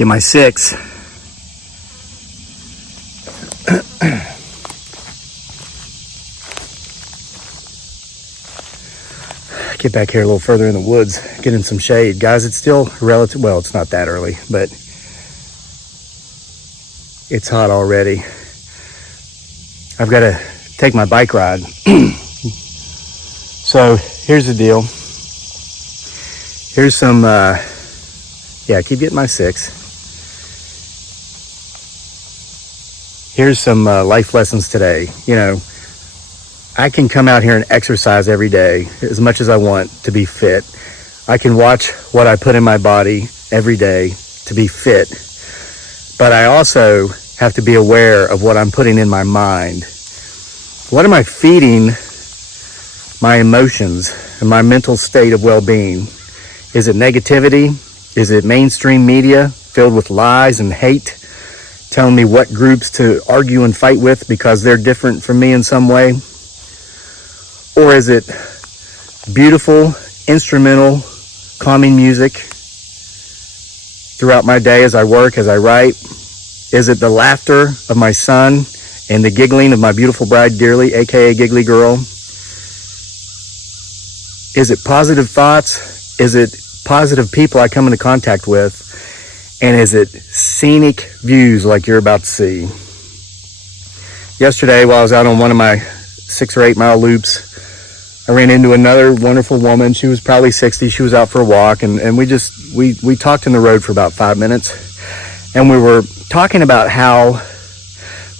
Get my 6. Get back here a little further in the woods, get in some shade. Guys, it's still relative, well, it's not that early, but it's hot already. I've got to take my bike ride. So here's the deal. Here's some, yeah, keep getting my 6. Here's some life lessons today. You know, I can come out here and exercise every day as much as I want to be fit. I can watch what I put in my body every day to be fit. But I also have to be aware of what I'm putting in my mind. What am I feeding my emotions and my mental state of well-being? Is it negativity? Is it mainstream media filled with lies and hate, telling me what groups to argue and fight with because they're different from me in some way? Or is it beautiful, instrumental, calming music throughout my day as I work, as I write? Is it the laughter of my son and the giggling of my beautiful bride dearly, aka Giggly Girl? Is it positive thoughts? Is it positive people I come into contact with? And is it scenic views like you're about to see? Yesterday, while I was out on one of my 6 or 8 mile loops, I ran into another wonderful woman. She was probably 60. She was out for a walk, and we talked in the road for about 5 minutes. And we were talking about how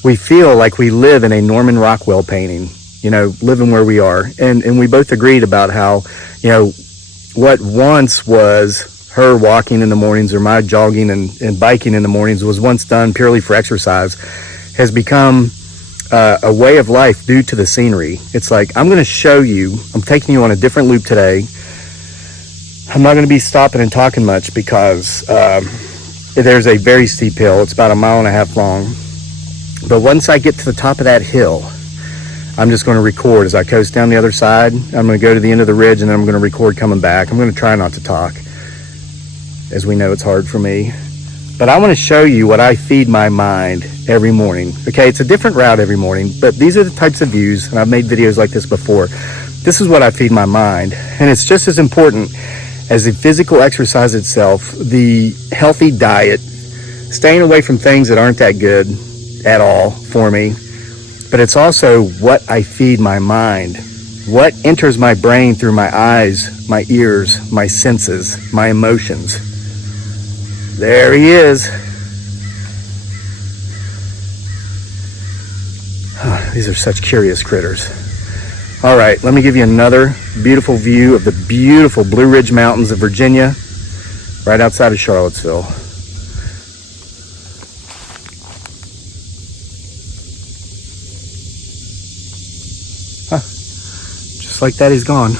we feel like we live in a Norman Rockwell painting, you know, living where we are. And we both agreed about how, you know, what once was her walking in the mornings or my jogging and biking in the mornings was once done purely for exercise, has become a way of life due to the scenery. It's like, I'm going to show you, I'm taking you on a different loop today. I'm not going to be stopping and talking much because there's a very steep hill. It's about 1.5 miles long. But once I get to the top of that hill, I'm just going to record as I coast down the other side. I'm going to go to the end of the ridge, and then I'm going to record coming back. I'm going to try not to talk. As we know, it's hard for me. But I want to show you what I feed my mind every morning. Okay, it's a different route every morning, but these are the types of views, and I've made videos like this before. This is what I feed my mind, and it's just as important as the physical exercise itself, the healthy diet, staying away from things that aren't that good at all for me, but it's also what I feed my mind, what enters my brain through my eyes, my ears, my senses, my emotions. There he is. These are such curious critters. All right, let me give you another beautiful view of the beautiful Blue Ridge Mountains of Virginia, right outside of Charlottesville. Just like that, he's gone.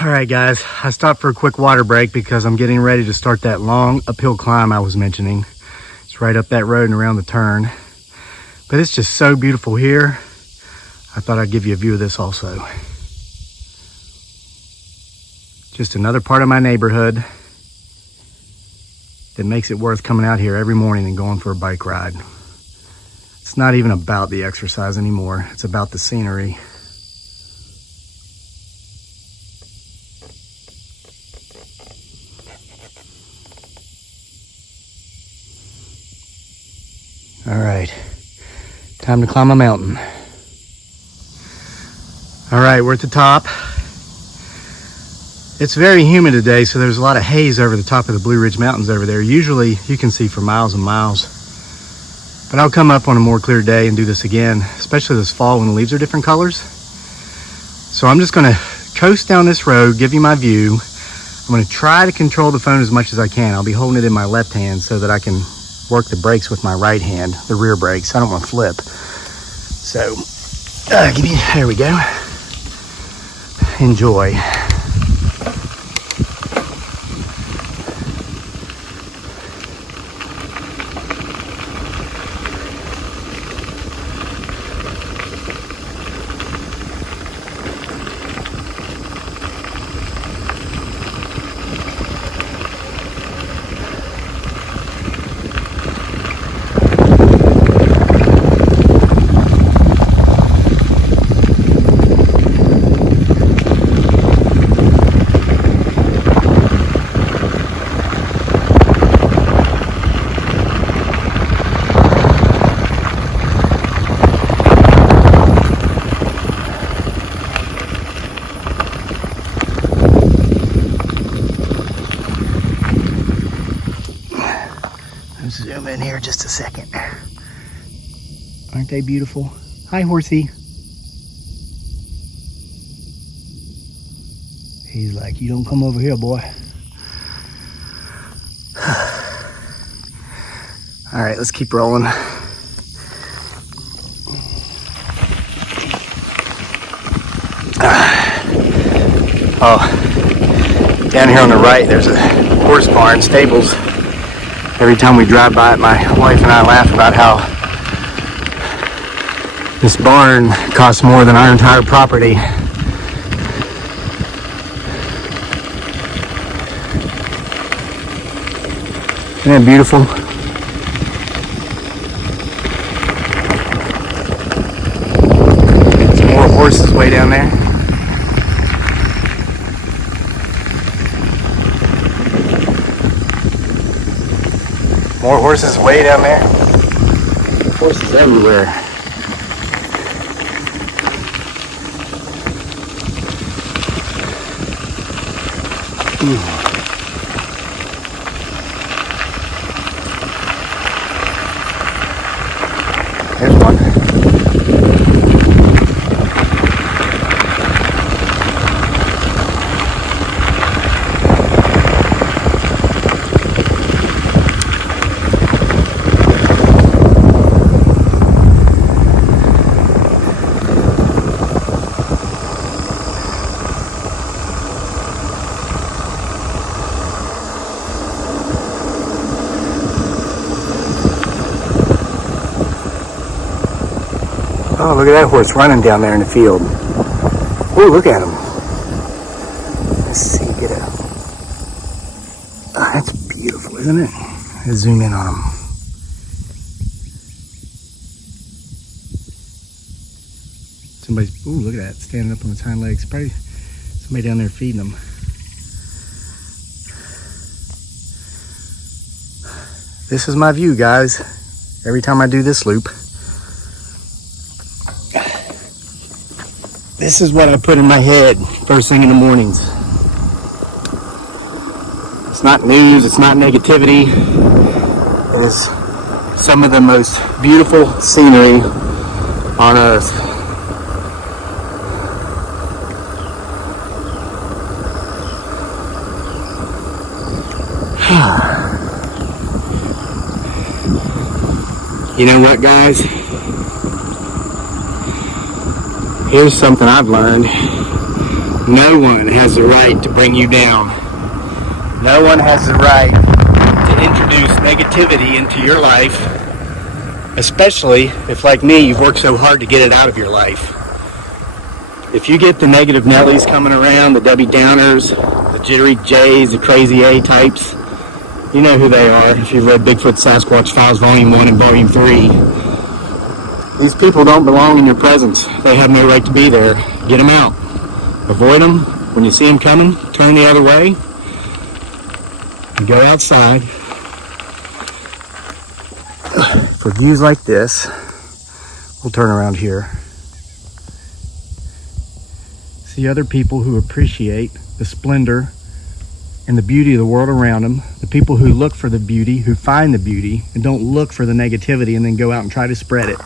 All right, guys, I stopped for a quick water break because I'm getting ready to start that long uphill climb I was mentioning. It's right up that road and around the turn. But it's just so beautiful here. I thought I'd give you a view of this also. Just another part of my neighborhood that makes it worth coming out here every morning and going for a bike ride. It's not even about the exercise anymore. It's about the scenery. All right, time to climb a mountain. All right, we're at the top. It's very humid today, so there's a lot of haze over the top of the Blue Ridge Mountains over there. Usually you can see for miles and miles, but I'll come up on a more clear day and do this again, especially this fall when the leaves are different colors. So I'm just gonna coast down this road, give you my view. I'm gonna try to control the phone as much as I can. I'll be holding it in my left hand so that I can work the brakes with my right hand, the rear brakes. I don't want to flip. So, there we go. Enjoy. just a second. Aren't they beautiful? Hi, horsey. He's like, you don't come over here, boy. All right, let's keep rolling. Oh, down here on the right, there's a horse barn, stables. Every time we drive by it, my wife and I laugh about how this barn costs more than our entire property. Isn't that beautiful? Some more horses way down there. More horses way down there. Horses everywhere. Ooh. There's one. Oh, look at that horse running down there in the field. Oh, look at him. Let's see, get out. Oh, that's beautiful, isn't it? Let's zoom in on him. Somebody's, ooh, look at that, standing up on its hind legs. Probably somebody down there feeding them. This is my view, guys. Every time I do this loop. This is what I put in my head first thing in the mornings. It's not news, it's not negativity. It is some of the most beautiful scenery on earth. You know what, guys? Here's something I've learned. No one has the right to bring you down. No one has the right to introduce negativity into your life, especially if, like me, you've worked so hard to get it out of your life. If you get the negative Nellies coming around, the Debbie Downers, the Jittery J's, the Crazy A types, you know who they are if you've read Bigfoot Sasquatch Files Volume 1 and Volume 3. These people don't belong in your presence. They have no right to be there. Get them out. Avoid them. When you see them coming, turn the other way. And go outside. For views like this, we'll turn around here. See other people who appreciate the splendor and the beauty of the world around them. The people who look for the beauty, who find the beauty, and don't look for the negativity and then go out and try to spread it.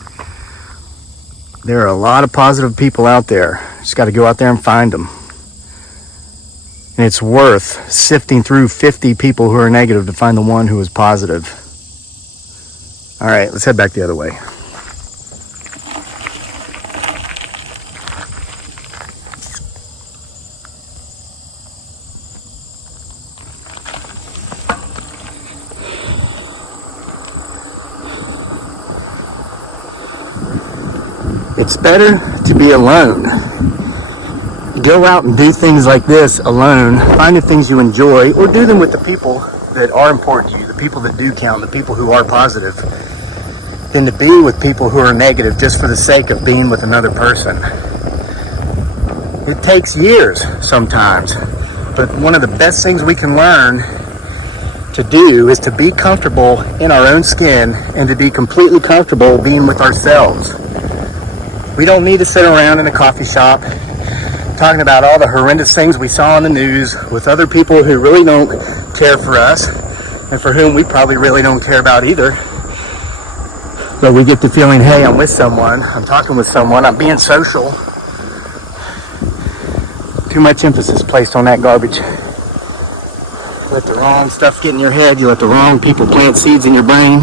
There are a lot of positive people out there. Just got to go out there and find them. And it's worth sifting through 50 people who are negative to find the one who is positive. All right, let's head back the other way. It's better to be alone. Go out and do things like this alone. Find the things you enjoy, or do them with the people that are important to you, the people that do count, the people who are positive, than to be with people who are negative just for the sake of being with another person. It takes years sometimes, but one of the best things we can learn to do is to be comfortable in our own skin and to be completely comfortable being with ourselves. We don't need to sit around in a coffee shop talking about all the horrendous things we saw on the news with other people who really don't care for us and for whom we probably really don't care about either. But we get the feeling, hey, I'm with someone, I'm talking with someone, I'm being social. Too much emphasis placed on that garbage. Let the wrong stuff get in your head. You let the wrong people plant seeds in your brain.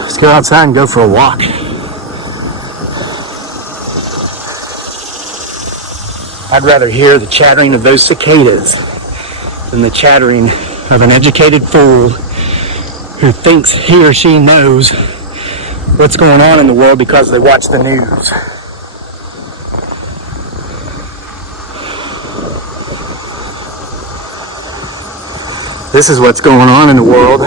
Let's go outside and go for a walk. I'd rather hear the chattering of those cicadas than the chattering of an educated fool who thinks he or she knows what's going on in the world because they watch the news. This is what's going on in the world.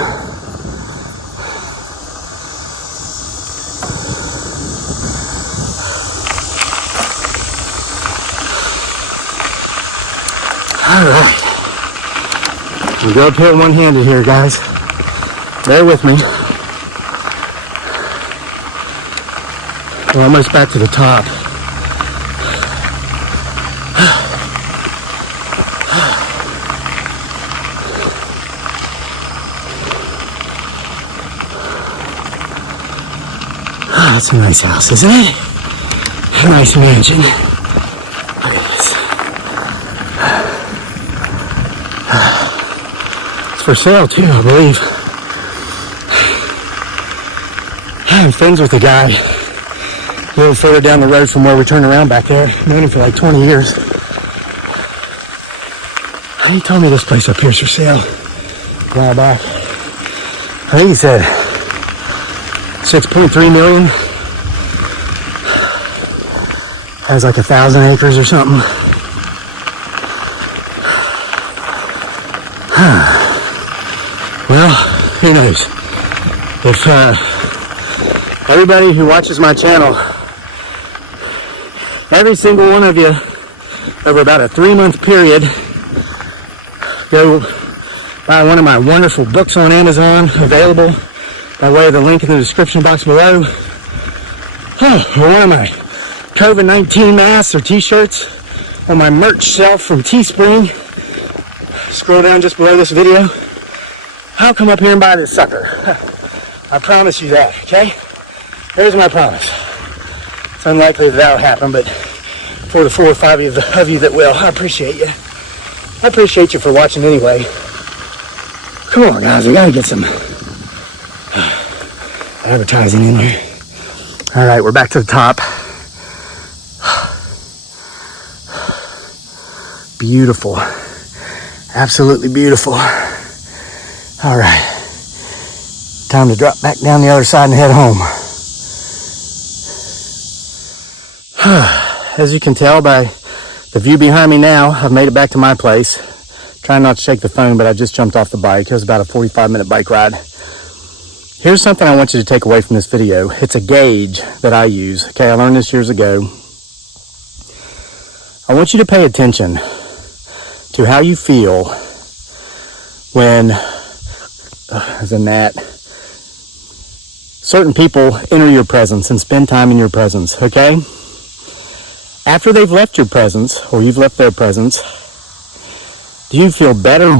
All right. We'll go uphill one-handed here, guys. Bear with me. We're almost back to the top. Oh, it's a nice house, isn't it? A nice mansion. Look at this. It's for sale too, I believe. I'm friends with the guy a little further down the road from where we turn around back there. Known him for like 20 years. He told me this place up here is for sale a while back. I think he said 6.3 million. Has like 1,000 acres or something. Well, who knows? If everybody who watches my channel, every single one of you, over about a 3-month period, go buy one of my wonderful books on Amazon, available by way of the link in the description box below. Or one of my COVID-19 masks or t-shirts on my merch shelf from Teespring. Scroll down just below this video. I'll come up here and buy this sucker. I promise you that, okay? Here's my promise. It's unlikely that'll happen, but for the 4 or 5 of you that will, I appreciate you. I appreciate you for watching anyway. Come on, guys, we gotta get some advertising in there. All right, we're back to the top. Beautiful. Absolutely beautiful. All right. Time to drop back down the other side and head home. As you can tell by the view behind me now, I've made it back to my place. Trying not to shake the phone, but I just jumped off the bike. It was about a 45-minute bike ride. Here's something I want you to take away from this video. It's a gauge that I use. Okay, I learned this years ago. I want you to pay attention to how you feel when, as a gnat, certain people enter your presence and spend time in your presence, okay? After they've left your presence, or you've left their presence, do you feel better?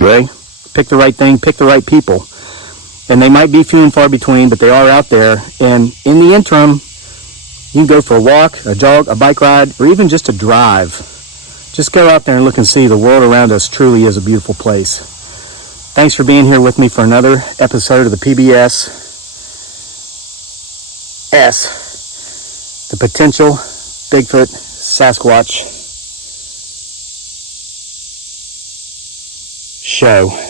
Okay? Pick the right thing, pick the right people. And they might be few and far between, but they are out there. And in the interim, you can go for a walk, a jog, a bike ride, or even just a drive. Just go out there and look and see. The world around us truly is a beautiful place. Thanks for being here with me for another episode of the PBS the Potential Bigfoot Sasquatch Show.